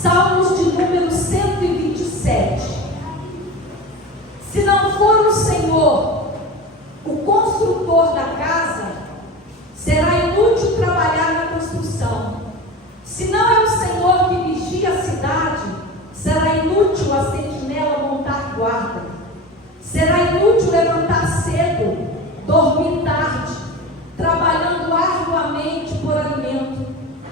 Salmos de número 127. Se não for o Senhor o construtor da casa, será inútil trabalhar na construção. Se não é o Senhor que vigia a cidade, será inútil a sentinela montar guarda. Será inútil levantar cedo, dormir tarde, trabalhando arduamente por alimento.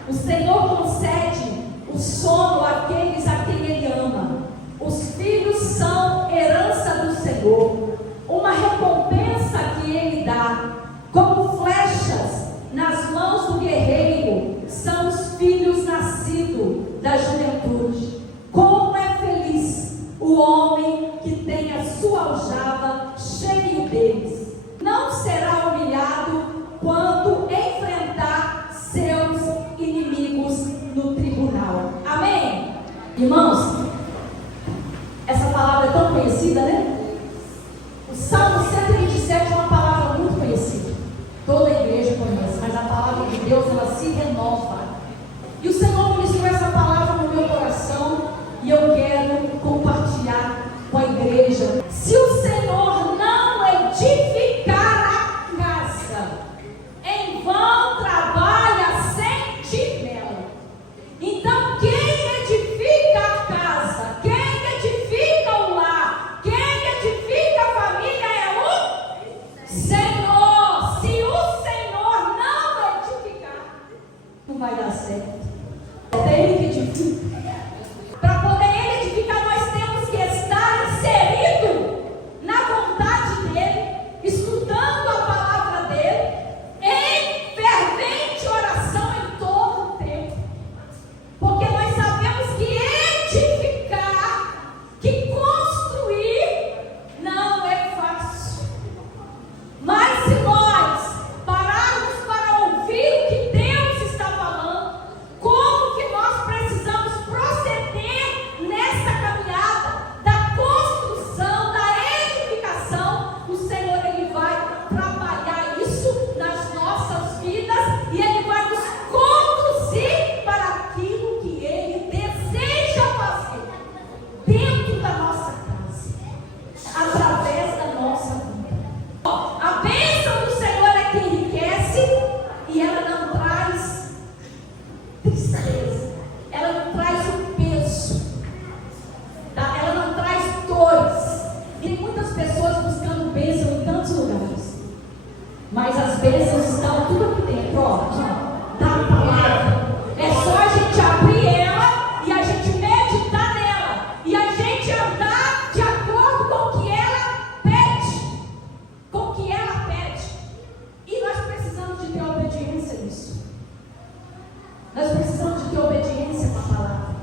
O Senhor concede o sono àqueles a quem Ele ama. Os filhos são herança do Senhor, uma recompensa que Ele dá. Como flechas nas mãos do guerreiro são os filhos nascidos da juventude. Como é feliz o homem que tem a sua aljava cheia deles. Não será humilhado quando enfrentar seus inimigos no tribunal. Amém? Irmãos, essa palavra é tão conhecida, né? O Salmo 127 é uma palavra muito conhecida. Toda a igreja conhece, mas a palavra de Deus, ela se renova. E o Senhor ministrou essa palavra no meu coração e eu quero compartilhar com a igreja. Se o Senhor não edificar a casa, em vão trabalha a sentinela. Então quem edifica a casa, quem edifica o lar, quem edifica a família é o Senhor. Se o Senhor não edificar, não vai dar certo. É Ele que edifica. Para poder Ele edificar, nós temos que estar inserido na vontade dEle, escutando a palavra dEle, em fervente oração em todo o tempo. Porque nós sabemos que edificar, que construir, não é fácil. Mas se nós pararmos para ouvir o que Deus está falando, como que nós precisamos proceder nessa caminhada da construção, da edificação, o Senhor, Ele vai trabalhar isso nas nossas vidas e Ele vai nos conduzir para aquilo que Ele deseja fazer dentro da nossa casa, através da nossa vida. A bênção do Senhor é que enriquece e ela não traz tristeza, ela não traz o peso, tá? Ela não traz dores. E tem muitas pessoas buscando bênção em tantos lugares, mas as bênçãos estão tudo aqui dentro, ó, aqui, ó, da palavra. É só a gente abrir ela e a gente meditar nela e a gente andar de acordo com o que ela pede, com o que ela pede. E nós precisamos de ter obediência nisso. Nós precisamos de ter obediência com a palavra.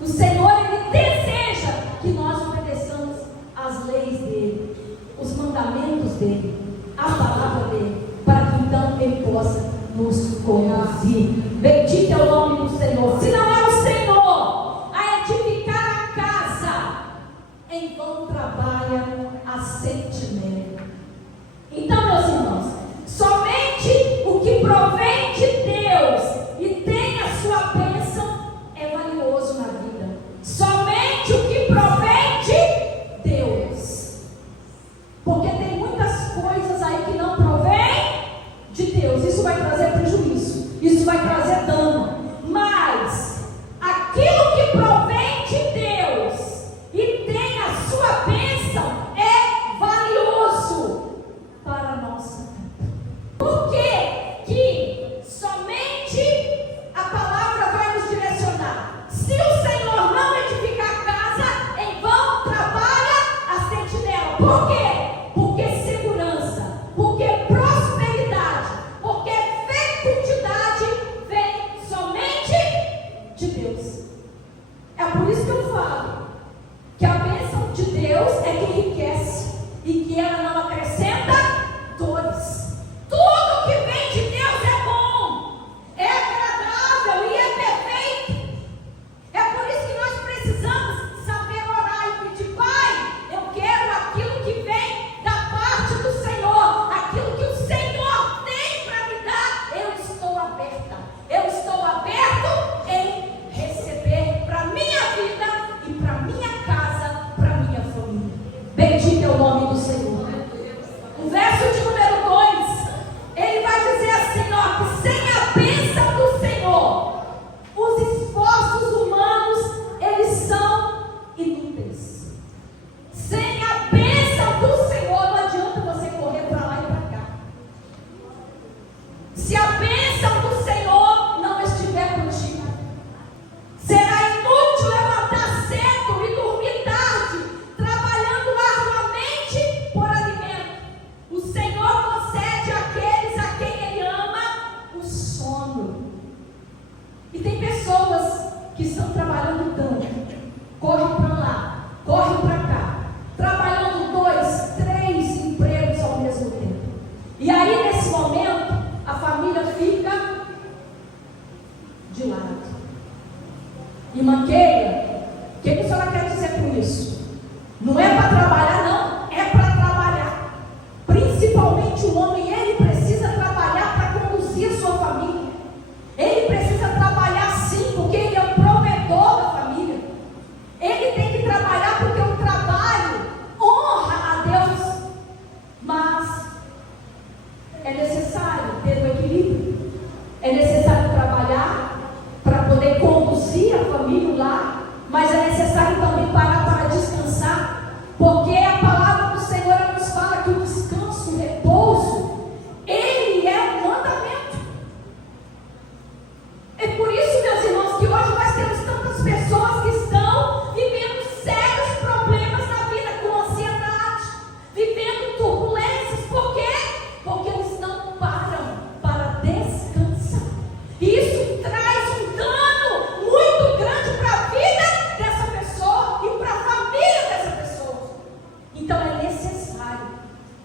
O Senhor, Ele deseja que nós obedeçamos as leis dEle, os mandamentos dEle, a palavra dEle, para que então Ele possa nos conduzir. Bendito é o nome do Senhor. Se não é o Senhor a edificar a casa, em vão trabalha a sentinela. Então, meus irmãos, somente o que provém de Deus e tem a sua bênção é valioso na vida. Somente o que provém de Deus. Porque tem muitas coisas aí que não provém de Deus. Isso vai trazer prejuízo, isso vai trazer dano. Mas aquilo que provém de Deus e tem a sua bênção é valioso para a nossa vida. Por que que somente a palavra vai nos direcionar? Se o Senhor não edificar a casa, em vão trabalha a sentinela. Por quê? Porque segurança, porque prosperidade, porque fecundidade vem somente de Deus. É por isso que eu falo que a bênção de Deus é que enriquece e que ela não acrescenta dores. Tudo que vem de Deus é bom, é agradável e é perfeito. É por isso que nós precisamos saber orar e pedir: Pai, eu quero aquilo que vem da parte do Senhor, aquilo que o Senhor tem para me dar. Eu estou aberta, eu estou aberto em receber para minha Não é para trabalhar, não, é para trabalhar. Principalmente o homem, ele precisa trabalhar para conduzir a sua família. Ele precisa trabalhar sim, porque ele é o provedor da família. Ele tem que trabalhar porque o trabalho honra a Deus. Mas é necessário ter o equilíbrio. É necessário trabalhar para poder conduzir a família lá, mas é necessário também parar para descansar, porque a palavra do Senhor nos fala que o descanso, o repouso, ele é um mandamento. É por isso, meus irmãos, que hoje nós temos tantas pessoas que estão vivendo sérios problemas na vida, com ansiedade, vivendo turbulências. Por quê? Porque eles não param para descansar. E isso traz um dano muito grande para a vida dessa pessoa e para a família dessa pessoa. Então é necessário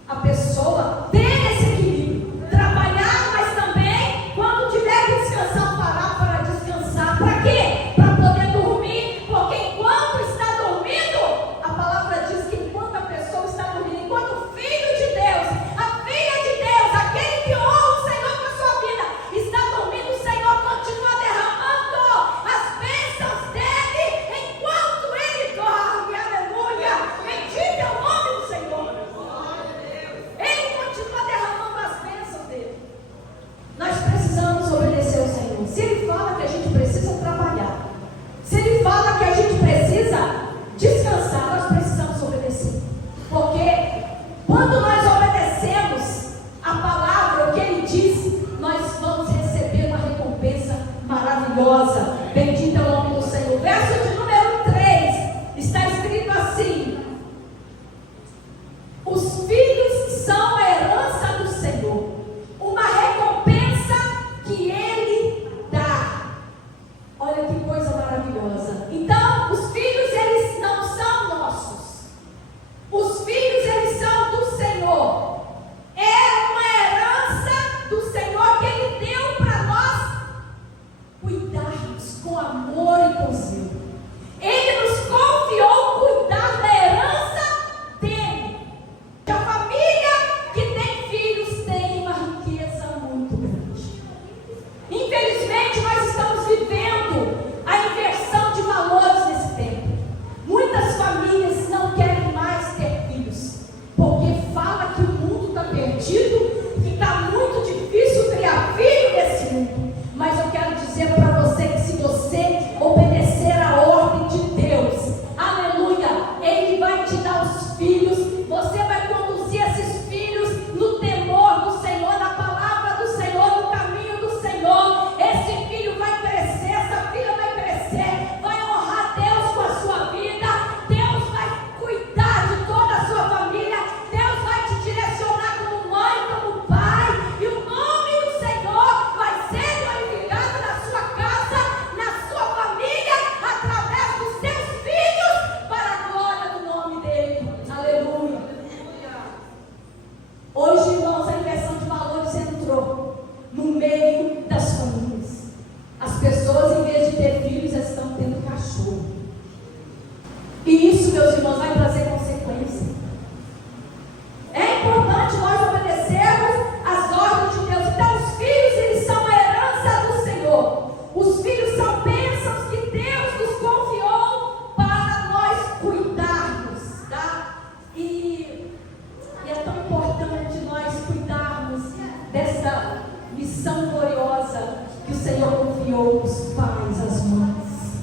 a pessoa ter esse equilíbrio, trabalhar, mas também, quando tiver que descansar, parar para descansar. Para quê? Para poder dormir, porque enquanto está dormindo, a palavra diz que enquanto a pessoa está dormindo, enquanto o filho de Deus, a filha de Deus, aquele que honra o Senhor com a sua vida, está dormindo, o Senhor continua derramando as bênçãos dele enquanto ele dorme. Aleluia! Bendito é o nome do Senhor. Ele continua derramando as bênçãos dele. Nós precisamos obedecer ao Senhor. Se Ele fala que a gente precisa trabalhar, se Ele fala que a gente precisa descansar, nós precisamos obedecer. Porque quando nós obedecemos a palavra, o que Ele diz, nós vamos receber uma recompensa maravilhosa. Bendito é o nome do Senhor. Verso de número 3 está escrito assim: os filhos são a herança do Senhor, uma recompensa que Ele dá. Olha que coisa maravilhosa. Então, os filhos, eles não são nossos. Os filhos, eles são do Senhor. É uma herança do Senhor que Ele deu para nós cuidarmos com amor e com zelo. Ele nos confiou cuidar da herança dele. A família que tem filhos tem uma riqueza muito grande. Infelizmente, nós estamos vivendo a inversão de valores nesse tempo. Muitas famílias não querem mais ter filhos, porque fala que o mundo está perdido, que está muito difícil criar filho nesse mundo. Mas eu quero dizer para você que se você obedecer a ordem de Deus, aleluia, Ele vai te dar os filhos. Você vai conduzir esses filhos no temor do Senhor, na palavra do Senhor, no caminho do Senhor. Esse filho vai crescer, essa filha vai crescer, vai honrar Deus com a sua vida. Deus vai cuidar de toda a sua família. Deus vai te direcionar como mãe, como pai. E o nome do Senhor vai ser glorificado na sua casa, na sua família, através dos seus filhos, para a glória do nome dele. Aleluia. Hoje, irmãos, a inversão de valores entrou no meio das famílias. As pessoas, em vez de ter filhos, estão tendo cachorro. E isso, meus irmãos, vai trazer consequência. É importante nós obedecermos as ordens de Deus. Então, os filhos, eles são a herança do Senhor. Os filhos são bênçãos que Deus nos confiou para nós cuidarmos, tá? E é tão importante nós cuidarmos dessa missão gloriosa que o Senhor confiou aos pais, às mães.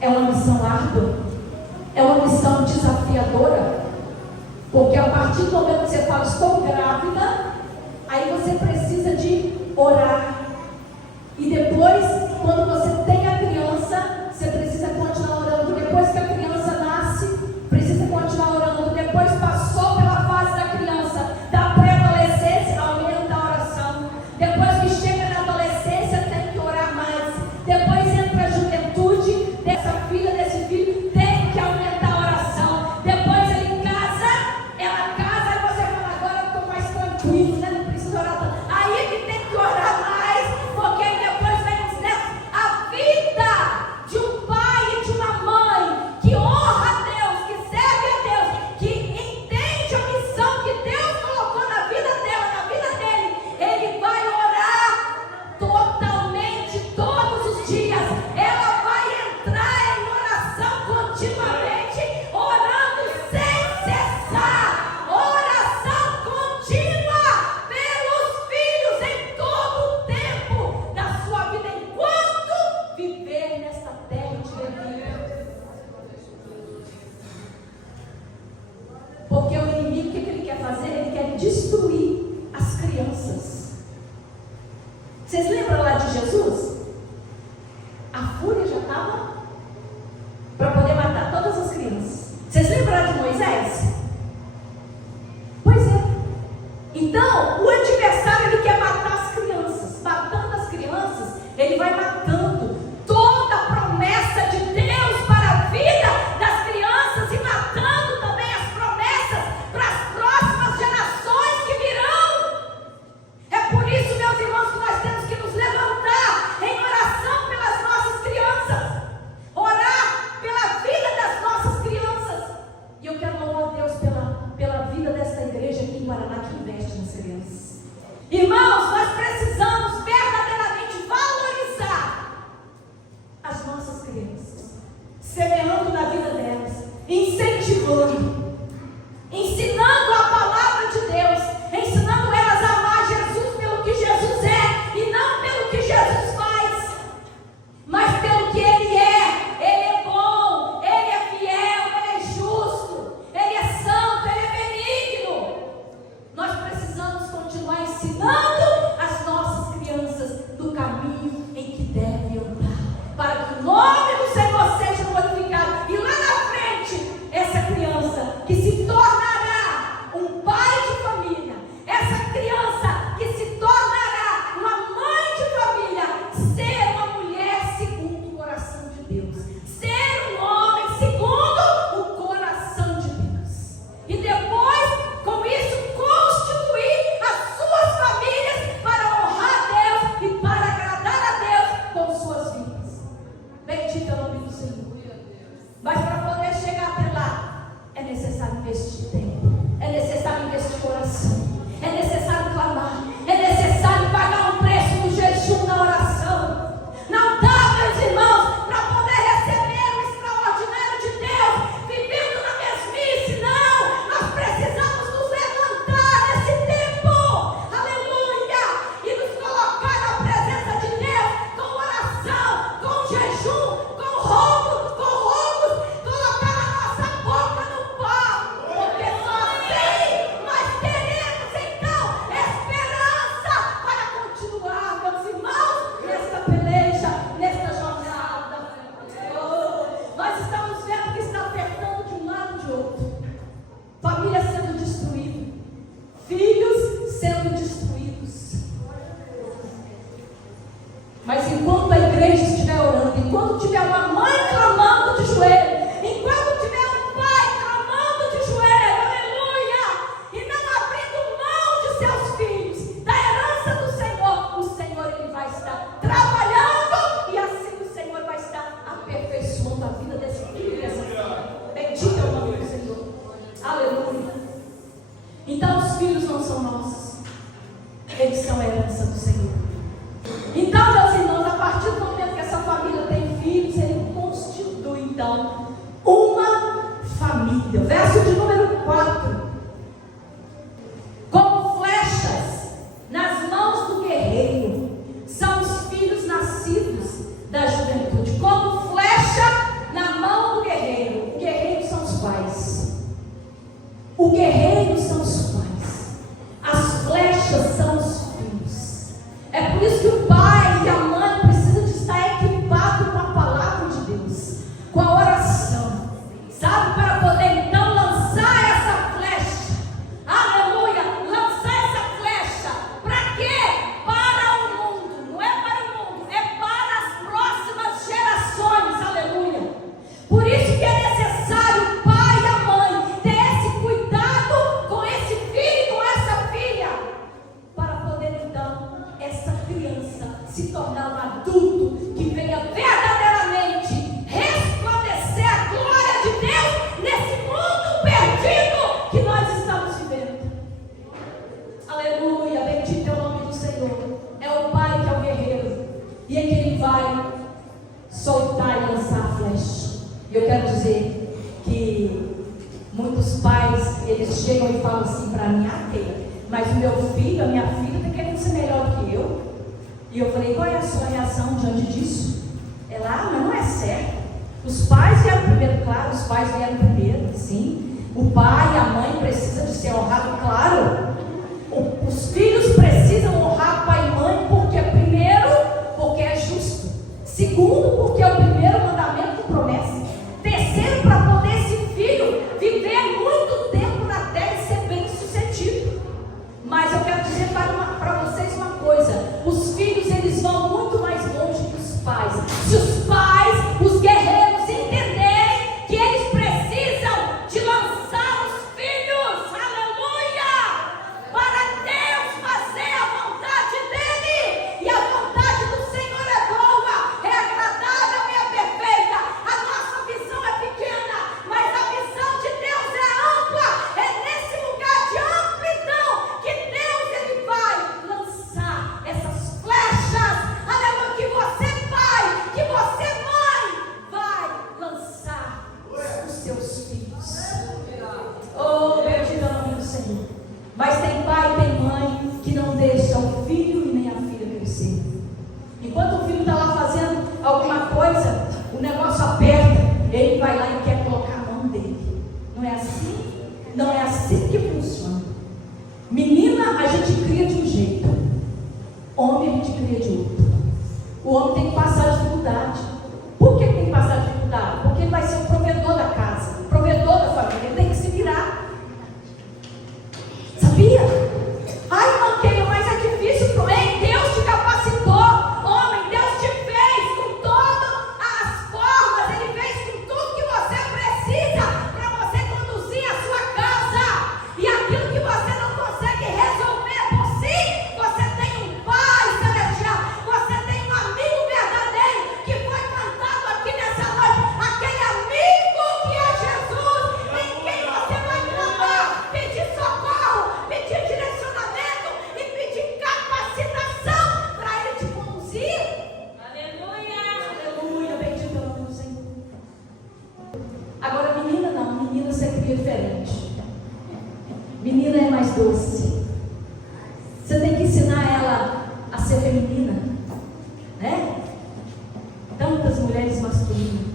É uma missão árdua, é uma missão desafiadora, porque a partir do momento que você fala, estou grávida, aí você precisa de orar. E depois, quando você tem a criança, você precisa continuar orando. Depois que a criança nasce, precisa continuar orando. Depois passou pela fase da criança, da pré-adolescência, aumenta a oração. Depois que chega na adolescência, tem que orar mais. Depois entra a juventude dessa filha, desse filho, tem que aumentar a oração. Depois ele casa, ela casa, e você fala, agora eu estou mais tranquilo, né? Não precisa orar tanto. Aí que tem que orar mais. destruir as crianças. Vocês lembram lá de Jesus? A fúria já estava para poder matar todas as crianças. Vocês lembram de Moisés? Pois é. Então, o adversário, ele quer matar as crianças. Matando as crianças, ele vai matando toda a promessa de Deus para a vida das crianças e matando também as promessas para as próximas gerações que virão. É por isso, meus irmãos, que nós temos que nos levantar em oração pelas nossas crianças, orar pela vida das nossas crianças. E eu quero louvar a Deus pela vida dessa igreja aqui em Guaraná que investe nas crianças. Irmãos, nós precisamos verdadeiramente valorizar as nossas crianças, semeando na vida delas, incentivando, ensinando a palavra de Deus, ensinando elas a amar Jesus pelo que Jesus é e não pelo que Jesus faz, mas pelo que Ele é. Ele é bom, Ele é fiel, Ele é justo, Ele é santo, Ele é benigno. Nós precisamos continuar ensinando as nossas crianças do caminho em que devem andar, para que o nome do Senhor seja glorificado. E lá na frente, essa criança que se tornará um pai de família, essa criança que se tornará uma mãe de família, ser uma mulher segundo o coração de Deus, ser um homem segundo o coração de Deus, e depois, com isso, constituir as suas famílias para honrar a Deus e para agradar a Deus com suas vidas. Bendito é o nome do Senhor. Mas para poder chegar até lá, é necessário investir tempo, é necessário investir oração, é necessário clamar, é necessário pagar um preço no jejum, na oração. Não dá, meus irmãos, para poder receber o extraordinário de Deus vivendo na mesmice. Não, nós precisamos nos levantar nesse tempo, aleluia, e nos colocar na presença de Deus com oração, com jejum, com roubos, colocar a nossa boca no pó, porque só assim nós teremos então esperança para continuar, meus irmãos, nesta peleja, nesta jornada. Oh, nós estamos vendo que está apertando de um lado e de outro, famílias sendo destruídas, filhos sendo destruídos. Mas enquanto a igreja estiver orando, enquanto tiver uma mãe clamando de joelho, enquanto tiver um pai clamando de joelho, aleluia, e não abrindo mão de seus filhos, da herança do Senhor ele vai estar trabalhando, e assim o Senhor vai estar aperfeiçoando a vida desse filho e dessa filha. Bendito é o nome do Senhor, aleluia. Então os filhos não são nossos, eles são a herança do Senhor. Então, meus irmãos, a partir do momento que essa família tem filhos, ele constitui então uma família. Verso de número 4. Como flechas nas mãos do guerreiro são os filhos nascidos da juventude. Como flecha na mão do guerreiro. O guerreiro são os pais. O guerreiro são os pais. As flechas são os filhos. É por isso que o pai e a mãe precisam de estar equipados com a palavra de Deus, com a oração, sabe? Para poder então lançar essa flecha, aleluia, lançar essa flecha, para quê? Para o mundo, não é para o mundo, é para as próximas gerações, aleluia. Por isso que é necessário o pai e a mãe ter esse cuidado com esse filho e com essa filha, para poder então essa criança se tornar um adulto que venha verdadeiramente resplandecer a glória de Deus nesse mundo perdido que nós estamos vivendo. Aleluia, bendito é o nome do Senhor. É o pai que é o guerreiro, e é que ele vai soltar e lançar a flecha. E eu quero dizer que muitos pais, eles chegam e falam assim para mim: mas o meu filho, a minha filha está querendo ser melhor do que eu. E eu falei: qual é a sua reação diante disso? Ela: mas não é certo. Os pais vieram primeiro, claro, os pais vieram primeiro, sim. O pai e a mãe precisam de ser honrados, claro. Os filhos precisam honrar pai e mãe, porque primeiro, porque é justo. Segundo, porque é o primeiro mandamento com promessa. Terceiro, para poder esse filho viver muito tempo na terra e ser bem sucedido. Mas eu quero dizer para vocês uma coisa: os filhos, eles vão muito mais longe que os pais. Se os pais, os guerreiros, entenderem que eles precisam de lançar os filhos, aleluia, para Deus fazer a vontade dele. E a vontade do Senhor é boa, é agradável e é perfeita. A nossa visão é pequena, mas a visão de Deus é ampla. É nesse lugar de amplidão que Deus, ele vai lançar essas flechas, aleluia, que você, pai, que você, mãe, vai lançar os seus filhos. Oh, bendito é o nome do Senhor. Mas tem pai e tem mãe que não deixam o filho e nem a filha crescer. Enquanto o filho está lá fazendo alguma coisa, o negócio aperta, ele vai lá e quer colocar a mão dele. Não é assim? Não é assim que funciona. Menina, a gente cria de um jeito. Homem, a gente cria de outro. O homem tem que passar a dificuldade. Por que tem que passar a dificuldade? Porque ele vai ser o provedor da casa, o provedor da família. Ele tem que se virar. Sabia? Ai, Manqueira, mas é difícil. Ei, Deus te capacitou. Homem, Deus te fez com todas as formas. Ele fez com tudo que você precisa para você conduzir a sua casa. E aquilo que você não consegue resolver por si, você tem um Pai celestial. Você tem um amigo verdadeiro que foi cantado aqui nessa noite. Aquele amigo que é Jesus, em quem você vai clamar, pedir socorro, pedir direcionamento e pedir capacitação para ele te conduzir. Aleluia, aleluia, bendito é o nome do Senhor. Agora, menina não, menina sempre é diferente. Menina é mais doce. Você tem que ensinar ela a ser feminina, né? Tantas mulheres masculinas,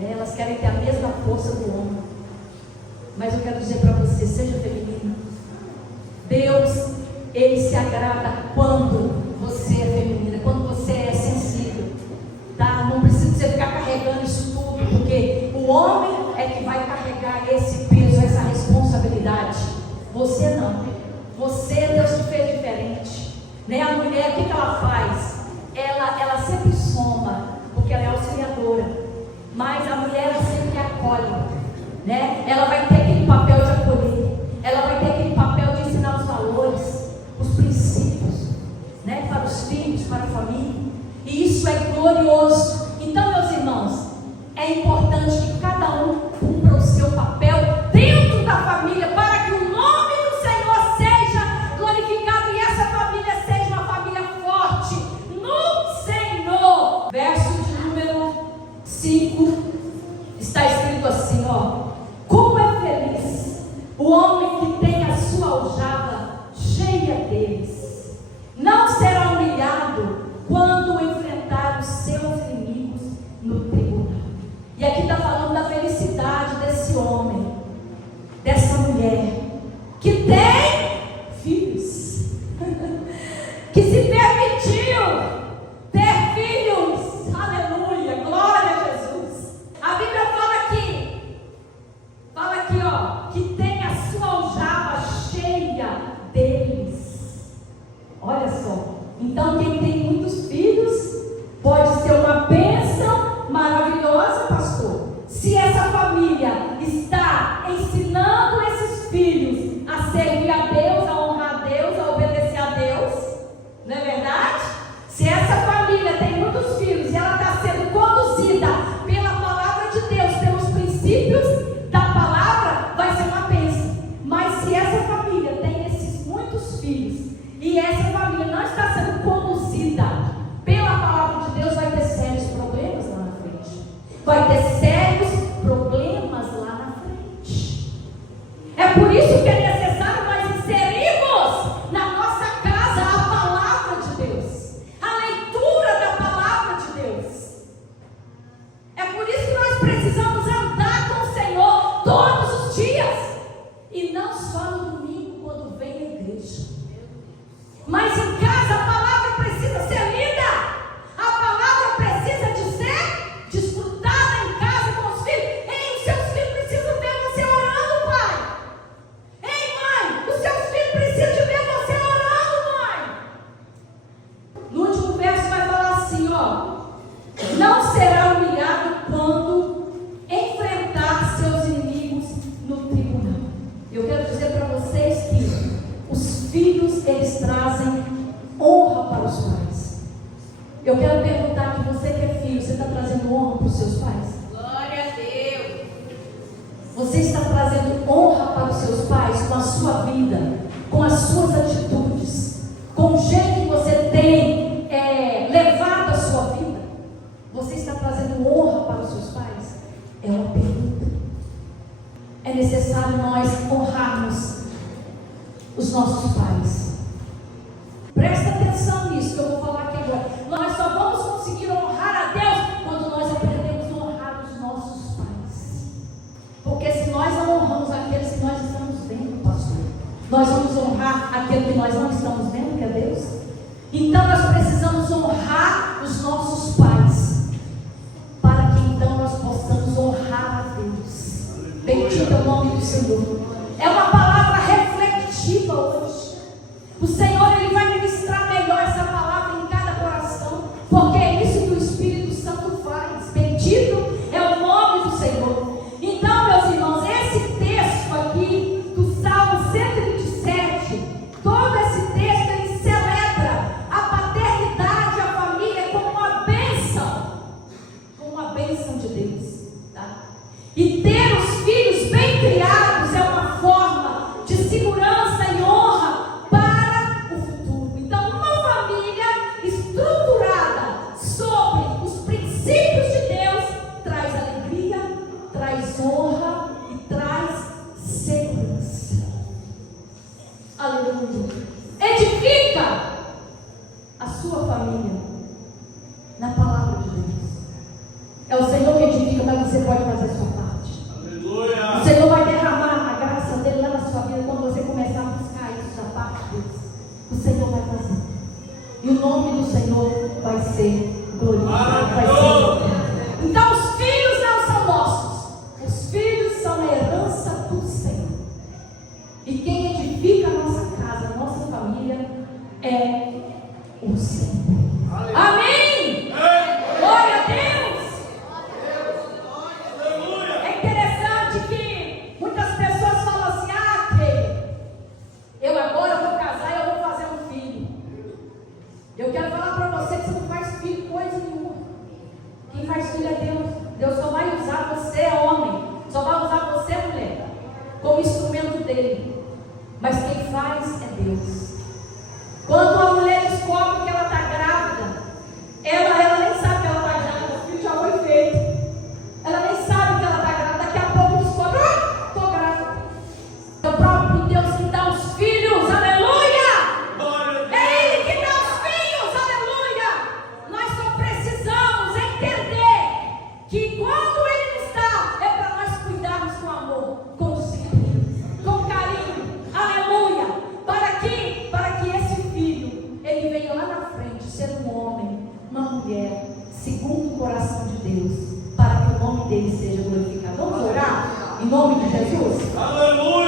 elas querem ter a mesma força do homem. Mas eu quero dizer para você: seja feminina. Deus, ele se agrada quando você é feminina, quando você é sensível, tá? Não precisa você ficar carregando isso tudo, porque o homem é que vai carregar esse peso, essa responsabilidade. Você não. Você, Deus te fez diferente, né? A mulher, o que ela faz? Ela sempre soma, porque ela é auxiliadora. Mas a mulher, ela sempre acolhe, né? Ela vai ter aquele papel de acolher. Ela vai ter aquele papel de ensinar os valores, os princípios, né? Para os filhos, para a família. E isso é glorioso. Então, meus irmãos, é importante que cada um cumpra o seu papel dentro da família, para que o nome do Senhor seja glorificado e essa família seja uma família forte no Senhor. Verso de número 5 está escrito assim, ó: como é feliz o homem que tem a sua aljava cheia deles, não será humilhado quando enfrentar os seus inimigos no tribunal. E aqui está falando da felicidade desse homem, dessa mulher, que tem filhos, que se permitiu ter filhos. Aleluia, glória a Jesus. A Bíblia fala aqui, ó, que tem a sua aljava cheia deles. Olha só. Então, quem tem muitos filhos pode ser uma bênção maravilhosa, pastor. Se essa família está ensinando esses filhos a servir a Deus, a honrar a Deus, a obedecer a Deus, não é verdade? Se essa família tem muitos filhos e ela está sendo conduzida pela palavra de Deus, pelos princípios da palavra, vai ser uma bênção. Mas se essa família tem esses muitos filhos e essa família não está sendo conduzida pela palavra de Deus, vai ter sérios problemas lá na frente. Vai ter sérios problemas lá na frente. É por isso que é necessário nós inserirmos na nossa casa a palavra de Deus, a leitura da palavra de Deus. É por isso que nós precisamos andar com o Senhor todos os dias, e não só no domingo, quando vem Eu quero perguntar que você que é filho, você está trazendo honra para os seus pais? Glória a Deus. Você está trazendo honra para os seus pais com a sua vida, com as suas atitudes, com o jeito que você tem levado a sua vida? Você está trazendo honra para os seus pais? É uma pergunta. É necessário nós honrarmos os nossos pais. Presta atenção nisso que eu vou falar aqui agora. Nós só vamos conseguir honrar a Deus quando nós aprendemos a honrar os nossos pais. Porque se nós não honramos aqueles que nós estamos vendo, pastor, nós vamos honrar aquele que nós não estamos vendo, que é Deus. Então nós precisamos honrar os nossos pais, para que então nós possamos honrar a Deus. Bendito é o nome do Senhor. É uma palavra reflexiva hoje. O Senhor, Ele vai ministrar melhor essa palavra em cada coração, porque é isso que o Espírito Santo faz. Bendito é o nome do Senhor. Então, meus irmãos, esse texto aqui do Salmo 127, todo esse texto, ele celebra a paternidade, a família como uma bênção de Deus, tá? E ter os filhos bem criados é uma forma de segurança e honra para o futuro. Então, uma família estruturada sobre os princípios de Deus traz alegria, traz honra e traz segurança. Aleluia. Edifica a sua família na palavra de Deus. É o Senhor que edifica, mas você pode fazer a sua parte. Aleluia. O Senhor vai derramar a graça dele lá na sua vida quando você começar a buscar isso da parte de Deus. O Senhor vai fazer. E o nome do Senhor vai ser glorificado. Vai ser glorificado. Então os filhos não são nossos. Os filhos são a herança do Senhor. E quem edifica a nossa casa, a nossa família, é o Senhor. Amém? Glória a Deus. É interessante que muitas pessoas falam assim: eu agora vou casar e eu vou fazer um filho. Eu quero falar para você que você não faz filho coisa nenhuma. Quem faz filho é Deus. Deus só vai usar você, homem, só vai usar você, mulher, como instrumento dele. Mas quem faz é Deus. Quando a mulher descobre que ela está grávida, ela nem sabe que ela está grávida, o filho já foi feito. Ela nem sabe que ela está grávida, daqui a pouco descobre: estou grávida. É o próprio Deus que dá os filhos, aleluia! É Ele que dá os filhos, aleluia! Nós só precisamos entender que quando Ele nos dá, é para nós cuidarmos com amor, com zelo, com carinho, aleluia! Para que esse filho, ele venha lá na frente ser um homem, uma mulher, segundo o coração de Deus, para que o nome dele seja glorificado. Vamos orar em nome de Jesus? Aleluia.